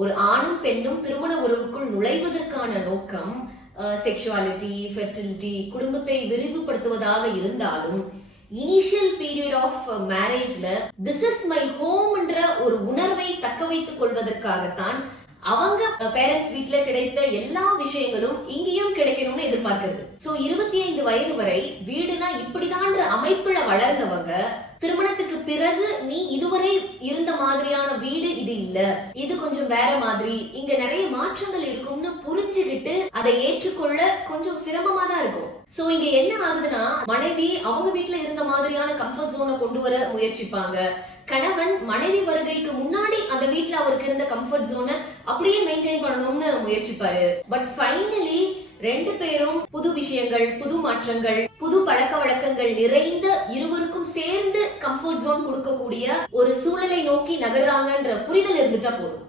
ஒரு ஆணும் பெண்ணும் திருமண உறவுக்குள் நுழைவதற்கான நோக்கம் செக்ஷுவாலிட்டி, ஃபெர்டிலிட்டி, குடும்பத்தை விரிவுபடுத்துவதாக இருந்தாலும் இனிஷியல் பீரியட் ஆஃப் மேரேஜ்ல திஸ் இஸ் மை ஹோம்ன்ற ஒரு உணர்வை தக்க வைத்துக் கொள்வதற்காகத்தான் அவங்க பேரண்ட்ஸ் வீட்ல கிடைத்த எல்லா விஷயங்களும் இங்கேயும் கிடைக்கணும்னு எதிர்பார்க்கிறது. சோ 25 வயது வரை வீடுனா இப்படிதான்ற அமைப்புல வளர்ந்தவங்க திருமணத்துக்கு பிறகு நீ இதுவரை இருந்த மாதிரியான வீடு இது இல்ல, இது கொஞ்சம் வேற மாதிரி, இங்க நிறைய மாற்றங்கள் இருக்கும்னு புரிஞ்சுக்கிட்டு அதை ஏற்றுக்கொள்ள கொஞ்சம் சிரமமா தான் இருக்கும். சோ இங்க என்ன ஆகுதுன்னா, மனைவி அவங்க வீட்டுல இருந்த மாதிரியான கம்ஃபர்ட் ஜோனை கொண்டு வர முயற்சிப்பாங்க. கணவன் மனைவி வருகைக்கு முன்னாடி அந்த வீட்டுல அவருக்கு இருந்த கம்ஃபர்ட் ஜோனை அப்படியே மெயின்டைன் பண்ணணும்னு முயற்சிப்பாரு. பட் ஃபைனலி ரெண்டு பேரும் புது விஷயங்கள், புது மாற்றங்கள், புது பழக்க வழக்கங்கள் நிறைந்த இருவருக்கும் சேர்ந்து கம்ஃபர்ட் ஜோன் கொடுக்கக்கூடிய ஒரு சூழலை நோக்கி நகர்றாங்கன்ற புரிதல் இருந்துட்டா போதும்.